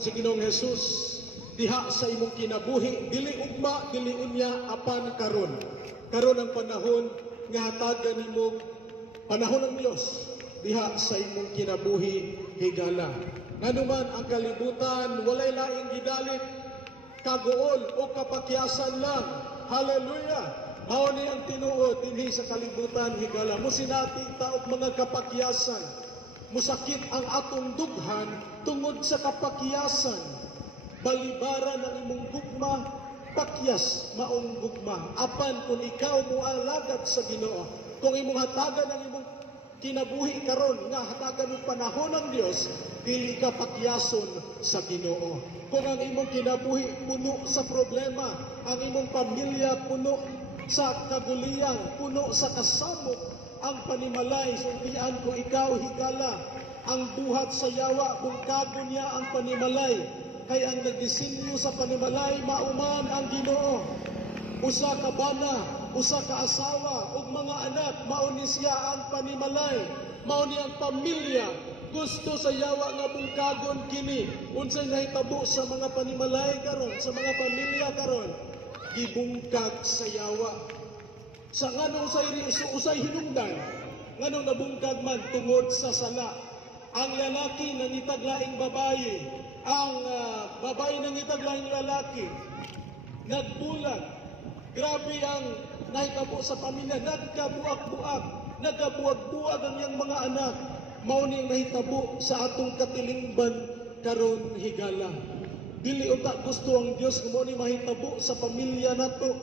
Si Ginoong Jesus diha sa imong kinabuhi dili ugma dili unya apan karon ang panahon nga hatagan nimo panahon ng Dios diha sa imong kinabuhi higala. Nganuman ang kalibutan walay laing gidalit kagool o kapakyasan lang. Hallelujah. Mao ni ang tinuod dinhi sa kalibutan higala. Mosinati taog mga kapakyasan. Musakit ang atong dughan tungod sa kapakyasan. Balibaran ng imong gugma, pakyas maong gugma. Apan kung ikaw mo alagad sa Ginoo, kung imong hatagan ang imong kinabuhi karon nga hatagan ng panahon ng Dios, dili ka pakyason sa Ginoo. Kung ang imong kinabuhi puno sa problema, ang imong pamilya puno sa kaguliyang, puno sa kasamok, ang panimalay, sultian ko ikaw higala, ang buhat sa yawa, bungkagon niya ang panimalay, kay ang nagdisenyo sa panimalay, mauman ang Ginoo. Usa ka bana, usa ka asawa, ug mga anak, mauni siya ang panimalay, mauni ang pamilya, gusto sa yawa nga bungkagon kini, unsay nahitabo sa mga panimalay karon, sa mga pamilya karon, gibungkag sa yawa. Sa nganong usay hinungdan, nganong nabungkag man tungod sa sala. Ang lalaki nangitaglaing babae, ang babae nangitaglaing lalaki, nagbulag. Grabe ang nahitabo sa pamilya, nagkabuak-buak, nagkabuag-buag ang iyang mga anak. Mao ni ang nahitabo sa atong katilingban karon higala. Dili uta gusto ang Dios nga mao ni mahitabo sa pamilya nato.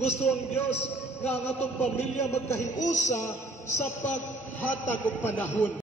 Gusto ang Dios nga ang atong pamilya magkahiusa sa paghatag og panahon.